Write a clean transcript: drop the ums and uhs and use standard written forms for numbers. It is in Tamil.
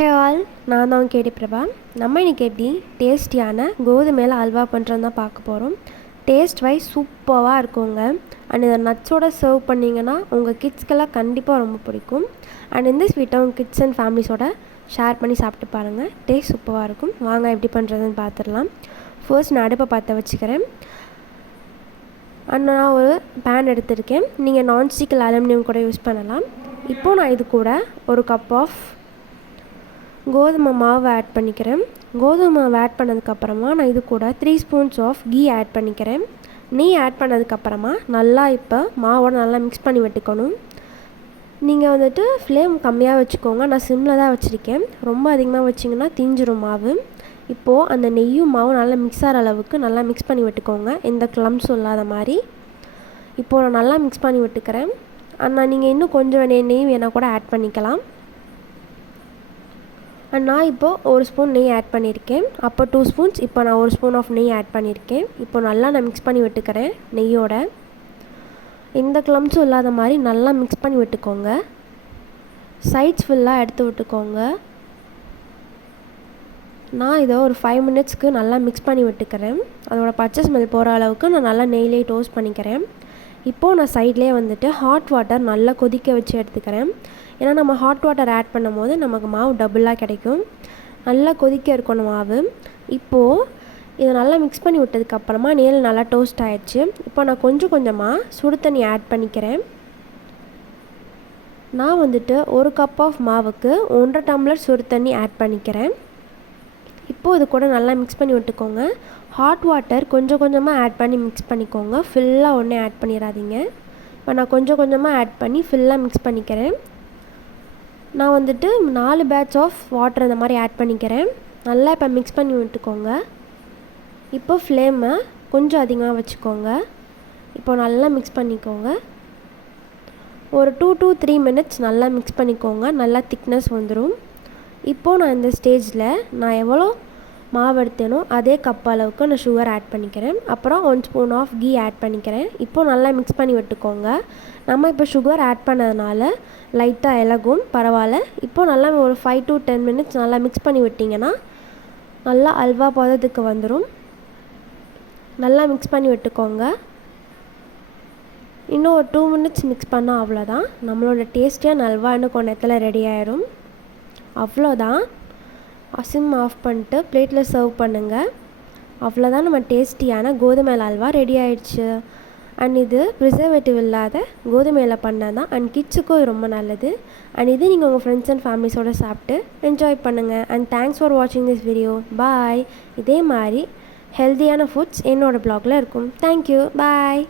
ஹே ஆல், நான் தான் கேடி பிரபா. நம்ம இன்றைக்கி எப்படி டேஸ்டியான கோதுமையில் அல்வா பண்ணுறோன்னு தான் பார்க்க போகிறோம். டேஸ்ட் வைஸ் சூப்பராக இருக்குங்க. அண்ட் இதை நட்ஸோடு சர்வ் பண்ணிங்கன்னா உங்கள் கிட்ஸ்க்கெல்லாம் கண்டிப்பாக ரொம்ப பிடிக்கும். அண்ட் இந்த ஸ்வீட்டை உங்கள் கிட்ஸ் அண்ட் ஃபேமிலிஸோட ஷேர் பண்ணி சாப்பிட்டு பாருங்கள். டேஸ்ட் சூப்பராக இருக்கும். வாங்க எப்படி பண்ணுறதுன்னு பார்த்துடலாம். ஃபர்ஸ்ட் நான் அடுப்பை பற்ற வச்சுக்கிறேன். அண்ட் நான் ஒரு பேன் எடுத்திருக்கேன். நீங்கள் நான்ஸ்டிக் இல்லை அலுமினியம் கூட யூஸ் பண்ணலாம். இப்போது நான் இது கூட ஒரு கப் ஆஃப் கோதுமை மாவு ஆட் பண்ணிக்கிறேன். கோதுமை மாவு ஆட் பண்ணதுக்கப்புறமா நான் இது கூட 3 ஸ்பூன்ஸ் ஆஃப் கீ ஆட் பண்ணிக்கிறேன். நெய் ஆட் பண்ணதுக்கப்புறமா நல்லா இப்போ மாவோட நல்லா மிக்ஸ் பண்ணி விட்டுக்கணும். நீங்கள் வந்துட்டு ஃப்ளேம் கம்மியாக வச்சுக்கோங்க. நான் சிம்மில் தான் வச்சுருக்கேன். ரொம்ப அதிகமாக வச்சிங்கன்னா தீஞ்சிரும் மாவு. இப்போது அந்த நெய்யும் மாவும் நல்லா மிக்ஸ் ஆகிற அளவுக்கு நல்லா மிக்ஸ் பண்ணி விட்டுக்கோங்க, எந்த கிளம்ஸும் இல்லாத மாதிரி. இப்போது நான் நல்லா மிக்ஸ் பண்ணி விட்டுக்கிறேன். ஆனால் நீங்கள் இன்னும் கொஞ்சம் நெய் வேணால் கூட ஆட் பண்ணிக்கலாம். அண்ட் நான் இப்போது ஒரு ஸ்பூன் நெய் ஆட் பண்ணியிருக்கேன். அப்போ 2 ஸ்பூன்ஸ், இப்போ நான் ஒரு ஸ்பூன் ஆஃப் நெய் ஆட் பண்ணியிருக்கேன். இப்போ நல்லா நான் மிக்ஸ் பண்ணி விட்டுக்கிறேன். நெய்யோட எந்த கிளம்ஸும் இல்லாத மாதிரி நல்லா மிக்ஸ் பண்ணி விட்டுக்கோங்க. சைட்ஸ் ஃபுல்லாக எடுத்து விட்டுக்கோங்க. நான் இதை ஒரு 5 மினிட்ஸ்க்கு நல்லா மிக்ஸ் பண்ணி விட்டுக்கிறேன். அதோட பச்சை ஸ்மெல் போகிற அளவுக்கு நான் நல்லா நெய்லேயே டோஸ்ட் பண்ணிக்கிறேன். இப்போது நான் சைட்லேயே வந்துட்டு ஹாட் வாட்டர் நல்லா கொதிக்க வச்சு எடுத்துக்கிறேன். ஏன்னா நம்ம ஹாட் வாட்டர் ஆட் பண்ணும் போது நமக்கு மாவு டபுளாக கிடைக்கும். நல்லா கொதிக்க இருக்கணும் மாவு. இப்போது இதை நல்லா மிக்ஸ் பண்ணி விட்டதுக்கப்புறமா நெய் நல்லா டோஸ்ட் ஆகிடுச்சு. இப்போ நான் கொஞ்சம் கொஞ்சமாக சுடு தண்ணி ஆட் பண்ணிக்கிறேன். நான் வந்துட்டு ஒரு கப் ஆஃப் மாவுக்கு 1.5 டம்ளர் சுடு தண்ணி ஆட் பண்ணிக்கிறேன். இப்போது இது கூட நல்லா மிக்ஸ் பண்ணி விட்டுக்கோங்க. ஹாட் வாட்டர் கொஞ்சம் கொஞ்சமாக ஆட் பண்ணி மிக்ஸ் பண்ணிக்கோங்க. ஃபுல்லாக ஒன்றே ஆட் பண்ணிடாதீங்க. இப்போ நான் கொஞ்சம் கொஞ்சமாக ஆட் பண்ணி ஃபுல்லாக மிக்ஸ் பண்ணிக்கிறேன். நான் வந்துட்டு 4 பேட்ச் ஆஃப் வாட்டர் இந்த மாதிரி ஆட் பண்ணிக்கிறேன். நல்லா இப்போ மிக்ஸ் பண்ணி விட்டுக்கோங்க. இப்போ ஃப்ளேமை கொஞ்சம் அதிகமாக வச்சுக்கோங்க. இப்போ நல்லா மிக்ஸ் பண்ணிக்கோங்க. ஒரு 2 to 3 மினிட்ஸ் நல்லா மிக்ஸ் பண்ணிக்கோங்க. நல்லா திக்னஸ் வந்துடும். இப்போது நான் இந்த ஸ்டேஜில் நான் எவ்வளோ மாவு எடுத்தேனோ அதே கப் அளவுக்கு நான் சுகர் ஆட் பண்ணிக்கிறேன். அப்புறம் 1 ஸ்பூன் ஆஃப் கீ ஆட் பண்ணிக்கிறேன். இப்போது நல்லா மிக்ஸ் பண்ணி விட்டுக்கோங்க. நம்ம இப்போ சுகர் ஆட் பண்ணதுனால லைட்டாக இலகும், பரவாயில்ல. இப்போது நல்லா ஒரு 5 to 10 மினிட்ஸ் நல்லா மிக்ஸ் பண்ணி விட்டிங்கன்னா நல்லா அல்வா பதத்துக்கு வந்துடும். நல்லா மிக்ஸ் பண்ணி விட்டுக்கோங்க. இன்னும் ஒரு 2 மினிட்ஸ் மிக்ஸ் பண்ணால் அவ்வளோதான். நம்மளோட டேஸ்டியான அல்வா இன்னும் கொஞ்ச நேரத்தில் ரெடி ஆயிடும். அவ்வளோதான். சிம் ஆஃப் பண்ணிட்டு பிளேட்டில் சர்வ் பண்ணுங்கள். அவ்வளோதான், நம்ம டேஸ்டியான கோதுமையில் அல்வா ரெடி ஆயிடுச்சு. அண்ட் இது ப்ரிசர்வேட்டிவ் இல்லாத கோதுமையில் பண்ணது தான். அண்ட் கிட்ஸுக்கும் இது ரொம்ப நல்லது. அண்ட் இது நீங்கள் உங்கள் ஃப்ரெண்ட்ஸ் அண்ட் ஃபேமிலிஸோடு சாப்பிட்டு என்ஜாய் பண்ணுங்கள். அண்ட் தேங்க்ஸ் ஃபார் வாட்சிங் திஸ் வீடியோ. பாய். இதே மாதிரி ஹெல்த்தியான ஃபுட்ஸ் என்னோடய ப்ளாகில் இருக்கும். தேங்க்யூ. பாய்.